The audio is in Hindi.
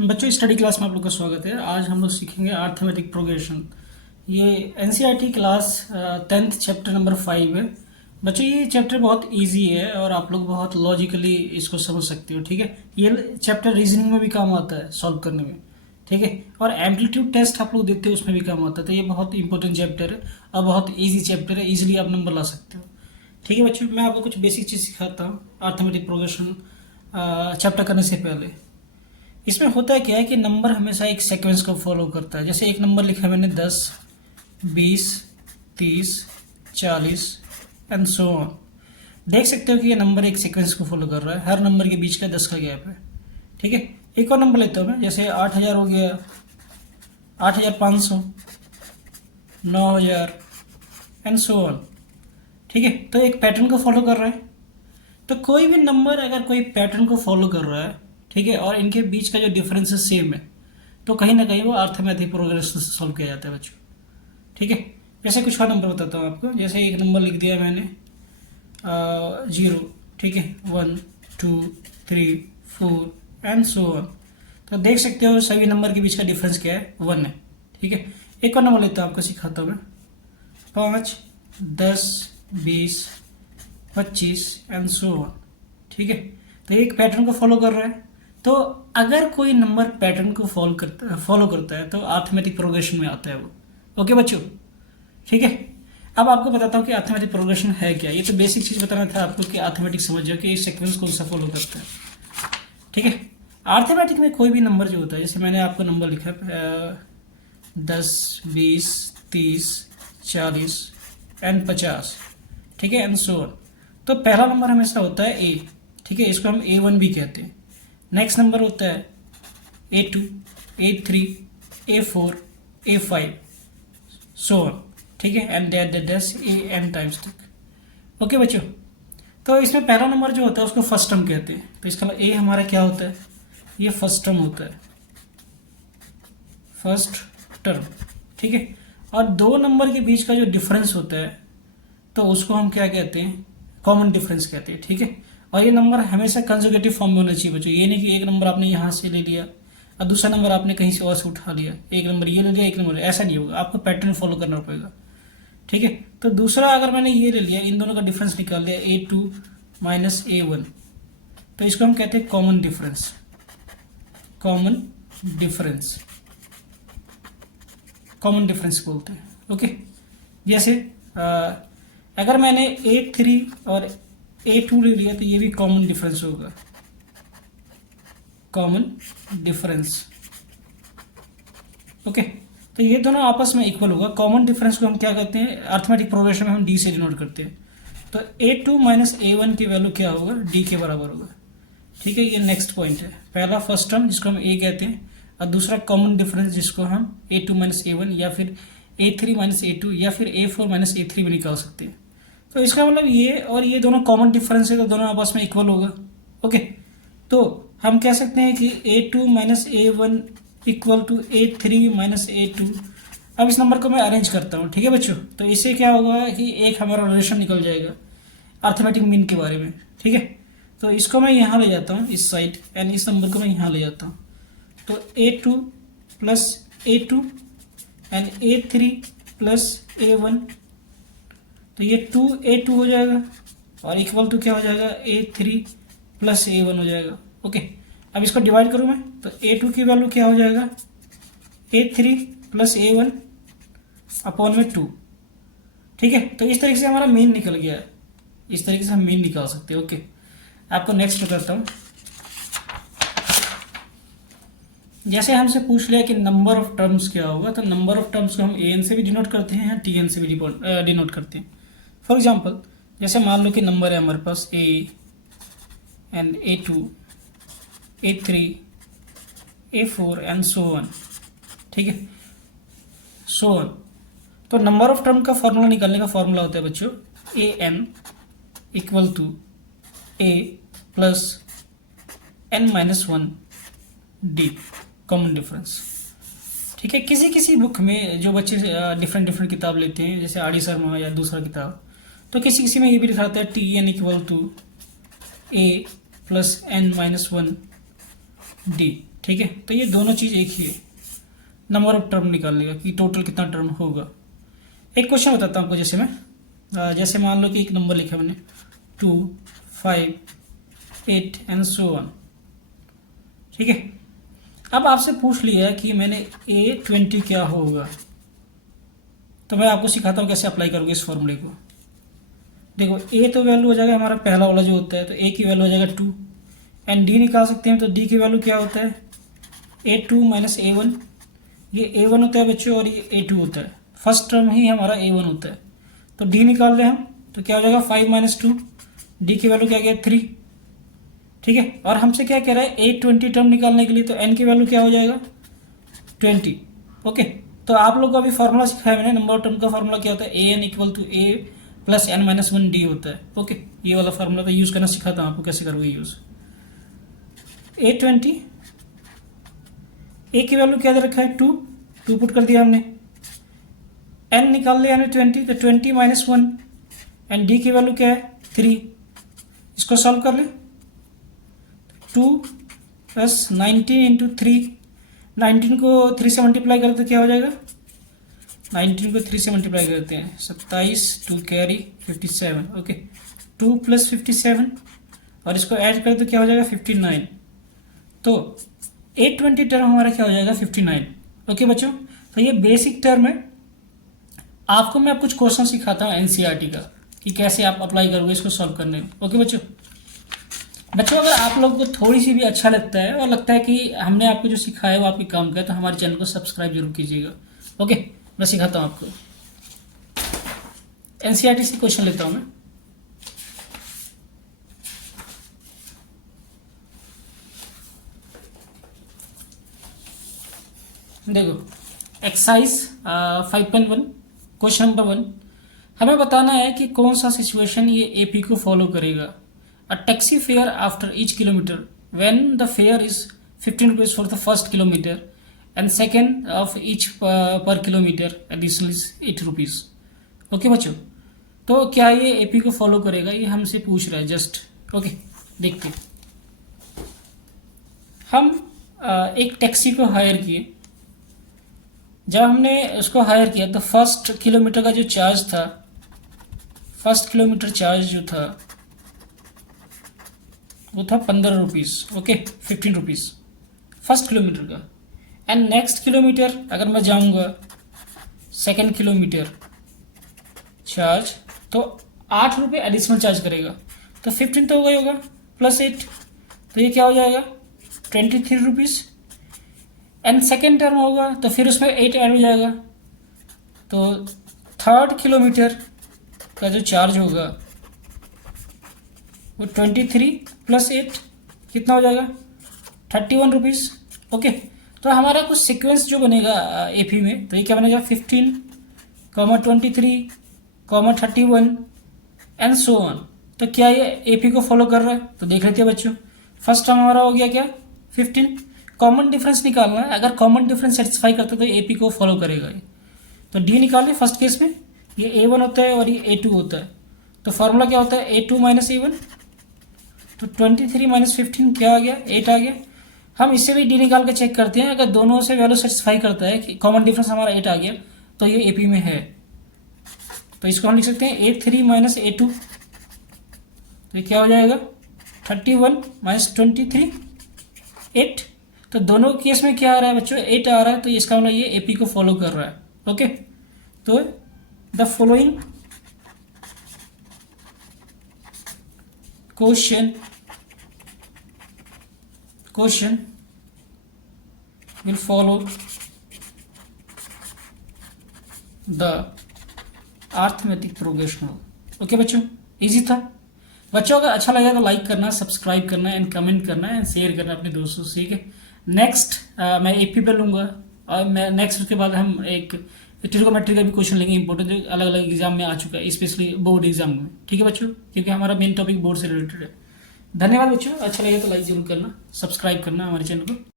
बच्चों, स्टडी क्लास में आप लोग का स्वागत है। आज हम लोग सीखेंगे अर्थमेटिक प्रोग्रेशन। ये NCERT class 10th chapter number 5 है। बच्चों, ये चैप्टर बहुत इजी है और आप लोग बहुत लॉजिकली इसको समझ सकते हो। ठीक है, ये चैप्टर रीजनिंग में भी काम आता है, सॉल्व करने में। ठीक है, और एम्पलीट्यूड टेस्ट आप लोग देते हो उसमें भी काम आता है। तो ये बहुत इंपॉर्टेंट चैप्टर है और बहुत ईजी चैप्टर है, ईजिली आप नंबर ला सकते हो। ठीक है बच्चों, मैं आपको कुछ बेसिक चीज़ सिखाता हूँ अर्थमेटिक प्रोग्रेशन चैप्टर करने से पहले। इसमें होता है क्या है कि नंबर हमेशा एक सीक्वेंस को फॉलो करता है। जैसे एक नंबर लिखा है मैंने 10, 20, 30, 40 एंड सो ऑन। देख सकते हो कि ये नंबर एक सीक्वेंस को फॉलो कर रहा है। हर नंबर के बीच का 10 का गैप है। ठीक है, एक और नंबर लेता हूँ मैं, जैसे 8000 हो गया, 8500, 9000 एंड सो ऑन। ठीक है, तो एक पैटर्न को फॉलो कर रहा है। तो कोई भी नंबर अगर कोई पैटर्न को फॉलो कर रहा है, ठीक है, और इनके बीच का जो डिफरेंस है सेम है, तो कहीं ना कहीं वो अर्थमेटिक प्रोग्रेशन से सॉल्व किया जाता है बच्चों। ठीक है, जैसे कुछ और नंबर बताता हूँ आपको। जैसे एक नंबर लिख दिया मैंने 0, ठीक है, 1, 2, 3, 4 एंड सो ऑन। तो देख सकते हो सभी नंबर के बीच का डिफरेंस क्या है, 1 है। ठीक है, एक और नंबर लेता हूँ, आपको सिखाता हूँ मैं। 5, 10, 20, 25 एंड सो ऑन। ठीक है, तो एक पैटर्न को फॉलो कर रहा है। तो अगर कोई नंबर पैटर्न को फॉलो करता है तो अर्थमेटिक प्रोग्रेशन में आता है वो। ओके बच्चों, ठीक है। अब आपको बताता हूँ कि अर्थमेटिक प्रोग्रेशन है क्या। ये तो बेसिक चीज़ बताना था आपको कि अर्थमेटिक समझ जाओ कि इस सीक्वेंस कौन सा फॉलो करता है। ठीक है, अर्थमेटिक में कोई भी नंबर जो होता है, जैसे मैंने आपको नंबर लिखा 10, 20, 30, 40 एंड 50, ठीक है, एंड सो ऑन। तो पहला नंबर हमेशा होता है ए। ठीक है, इसको हम A1 भी कहते हैं। नेक्स्ट नंबर होता है A2, A3, A4, A5 so on. ठीक है, एंड दैट्स AN टाइम्स तक। ओके बच्चों, तो इसमें पहला नंबर जो होता है उसको फर्स्ट टर्म कहते हैं। तो इसका ए हमारा क्या होता है, ये फर्स्ट टर्म होता है, फर्स्ट टर्म। ठीक है, और दो नंबर के बीच का जो डिफरेंस होता है तो उसको हम क्या कहते हैं, कॉमन डिफरेंस कहते हैं। ठीक है, और ये नंबर हमेशा कंजुगेटिव फॉर्म में होना चाहिए बच्चों। ये नहीं कि एक नंबर आपने यहाँ से ले लिया और दूसरा नंबर आपने कहीं से और से उठा लिया, एक नंबर ये ले लिया एक नंबर, ऐसा नहीं होगा। आपको पैटर्न फॉलो करना पड़ेगा। ठीक है, तो दूसरा अगर मैंने ये ले लिया, इन दोनों का डिफरेंस निकाल लिया A2 माइनस A1, तो इसको हम कहते हैं common difference. Common difference, common difference बोलते हैं। ओके, जैसे अगर मैंने A3 और A2 ले लिया तो ये भी कॉमन डिफरेंस होगा, कॉमन डिफरेंस। ओके, तो ये दोनों आपस में इक्वल होगा। कॉमन डिफरेंस को हम क्या करते हैं, अर्थमेटिक प्रोग्रेशन में हम D से डिनोट करते हैं। तो A2 माइनस A1 की वैल्यू क्या होगा, D के बराबर होगा। ठीक है, ये नेक्स्ट पॉइंट है। पहला फर्स्ट टर्म जिसको हम A कहते हैं, और दूसरा कॉमन डिफरेंस जिसको हम A2 माइनस A1 या फिर A3 माइनस A2 या फिर A4 माइनस A3 भी निकाल सकते हैं। तो इसका मतलब ये और ये दोनों कॉमन डिफरेंस है, तो दोनों आपस में इक्वल होगा। ओके, तो हम कह सकते हैं कि A2 minus A1 equal to A3 minus A2। अब इस नंबर को मैं अरेंज करता हूँ। ठीक है बच्चों, तो इससे क्या होगा कि एक हमारा रिलेशन निकल जाएगा अर्थमेटिक मीन के बारे में। ठीक है, तो इसको मैं यहाँ ले जाता हूँ इस साइड, एंड इस नंबर को मैं यहाँ ले जाता हूँ। तो A2 plus A2 and A3 plus A1, तो ये 2A2 हो जाएगा और इक्वल टू क्या हो जाएगा, A3 प्लस A1 हो जाएगा। ओके, अब इसको डिवाइड करूँ मैं तो A2 की वैल्यू क्या हो जाएगा, A3 प्लस A1 अपॉन में 2। ठीक है, तो इस तरीके से हमारा मीन निकल गया है। इस तरीके से हम मीन निकाल सकते हैं। ओके, आपको नेक्स्ट बताता हूँ। जैसे हमसे पूछ लिया कि नंबर ऑफ टर्म्स क्या होगा, तो नंबर ऑफ टर्म्स को हम AN से भी डिनोट करते हैं, TN से भी डिनोट करते हैं। फॉर एग्जाम्पल, जैसे मान लो कि नंबर है हमारे पास A and A2, A3, A4 and so on. ठीक है, सो ऑन। तो नंबर ऑफ टर्म का फॉर्मूला निकालने का फॉर्मूला होता है बच्चों AN equal to A plus N minus 1 D, common difference. ठीक है, किसी किसी बुक में जो बच्चे डिफरेंट डिफरेंट किताब लेते हैं, जैसे आर डी शर्मा या दूसरा किताब, तो किसी किसी में ये भी लिखा रहता है TN equal to A plus N minus 1 D। ठीक ठीक है, तो ये दोनों चीज़ एक ही है, नंबर ऑफ टर्म निकालने का कि टोटल कितना टर्म होगा। एक क्वेश्चन बताता हूँ आपको, जैसे मान लो कि एक नंबर लिखा मैंने 2, 5, 8 एंड सो ऑन। ठीक है, अब आपसे पूछ लिया है कि मैंने A20 क्या होगा, तो मैं आपको सिखाता हूँ कैसे अप्लाई करोगे इस फॉर्मूले को। देखो A तो वैल्यू हो जाएगा हमारा पहला वाला जो होता है, तो A की वैल्यू हो जाएगा 2 एंड D निकाल सकते हैं, तो D की वैल्यू क्या होता है A2 माइनस A1। ये A1 होता है बच्चों और ये A2 होता है, फर्स्ट टर्म ही हमारा A1 होता है। तो D निकाल रहे हैं हम, तो क्या हो जाएगा 5 माइनस 2, D की वैल्यू क्या गया 3। ठीक है, और हमसे क्या कह रहा है A20 टर्म निकालने के लिए, तो N की वैल्यू क्या हो जाएगा 20। ओके, तो आप लोग को अभी फार्मूला सिखाया मैंने, नंबर ऑफ टर्म का फार्मूला क्या होता है AN equal to A plus N minus 1 D होता है। ओके, ये वाला फार्मूला तो यूज़ करना सिखाता हूँ आपको कैसे करोगे यूज़। A20, A की वैल्यू क्या दे रखा है 2 पुट कर दिया हमने, N निकाल लिया हमने 20, तो 20 माइनस 1 एंड D की वैल्यू क्या है 3। इसको सॉल्व कर ले, 2 प्लस 19 इंटू 3, 19 को 3 से मल्टीप्लाई करते तो क्या हो जाएगा, 19 को 3 से मल्टीप्लाई करते हैं 27, 2 कैरी 57। ओके, 2 प्लस 57 और इसको ऐड करें तो क्या हो जाएगा 59। तो A20 टर्म हमारा क्या हो जाएगा 59। ओके बच्चों, तो ये बेसिक टर्म है। आपको मैं कुछ क्वेश्चन सिखाता हूँ एनसीईआरटी का कि कैसे आप अप्लाई करोगे इसको सॉल्व करने में। ओके बच्चों, अगर आप लोग को थोड़ी सी भी अच्छा लगता है और लगता है कि हमने आपको जो सिखाया है वो आपके काम का है, तो हमारे चैनल को सब्सक्राइब जरूर कीजिएगा। ओके, मैं सिखाता हूँ आपको। एनसीईआरटी से क्वेश्चन लेता हूँ मैं। देखो एक्सरसाइज 5.1 क्वेश्चन नंबर 1, हमें बताना है कि कौन सा सिचुएशन ये एपी को फॉलो करेगा। A taxi fare after each kilometre when the fare is 15 rupees for the first kilometre and second of each per kilometre additional is 8 rupees. Okay बच्चों, तो क्या ये एपी को फॉलो करेगा, ये हमसे पूछ रहा है जस्ट। ओके, देखते हैं। हम एक टैक्सी को हायर किए, जब हमने उसको हायर किया तो फर्स्ट किलोमीटर का जो चार्ज था, फर्स्ट किलोमीटर चार्ज जो था वो था 15 rupees. Okay, 15 rupees first kilometre का। एंड नेक्स्ट किलोमीटर अगर मैं जाऊंगा सेकेंड किलोमीटर चार्ज, तो 8 रुपये एडिशनल चार्ज करेगा, तो 15 तो हो गई होगा प्लस 8, तो ये क्या हो जाएगा 23 रुपीज़। एंड सेकेंड टर्म होगा तो फिर उसमें 8 ऐड हो जाएगा, तो थर्ड किलोमीटर का जो चार्ज होगा वो 23 प्लस 8 कितना हो जाएगा 31 रुपीज़। ओके, तो हमारा कुछ सीक्वेंस जो बनेगा एपी में, तो ये क्या बनेगा 15, 23, 31 एंड सो ऑन। तो क्या ये एपी को फॉलो कर रहा है, तो देख लेते हैं बच्चों। फर्स्ट टर्म हमारा हो गया क्या 15, कॉमन डिफरेंस निकालना है, अगर कॉमन डिफरेंस सेटिस्फाई करता है तो एपी को फॉलो करेगा ये। तो डी निकालिए फर्स्ट केस में, ये A1 होता है और ये A2 होता है, तो फार्मूला क्या होता है A2 माइनस A1, तो 23 माइनस 15 क्या आ गया 8 आ गया। हम इससे भी डी निकाल के चेक करते हैं, अगर दोनों से वैल्यू सेटिस्फाई करता है कि कॉमन डिफरेंस हमारा 8 आ गया, तो ये एपी में है। तो इसको हम लिख सकते हैं A3 माइनस A2, तो ये क्या हो जाएगा 31 माइनस 23 8। तो दोनों केस में क्या आ रहा है बच्चों 8 आ रहा है, तो इसका मतलब ये एपी को फॉलो कर रहा है। ओके, तो the following question will follow the arithmetic progression. Okay बच्चों, इजी था। बच्चों अगर अच्छा लगा तो लाइक करना, सब्सक्राइब करना एंड कमेंट करना एंड शेयर करना अपने दोस्तों से। ठीक है, नेक्स्ट मैं एपी पे लूँगा और मैं नेक्स्ट उसके बाद हम एक ट्रिगोमेट्री का भी क्वेश्चन लेंगे इंपॉर्टेंट, जो अलग अलग एग्जाम में आ चुका है, स्पेशली बोर्ड एग्जाम में। ठीक है बच्चों, क्योंकि हमारा मेन टॉपिक बोर्ड से रिलेटेड है। धन्यवाद बच्चों, अच्छा लगे तो लाइक जरूर करना, सब्सक्राइब करना हमारे चैनल को।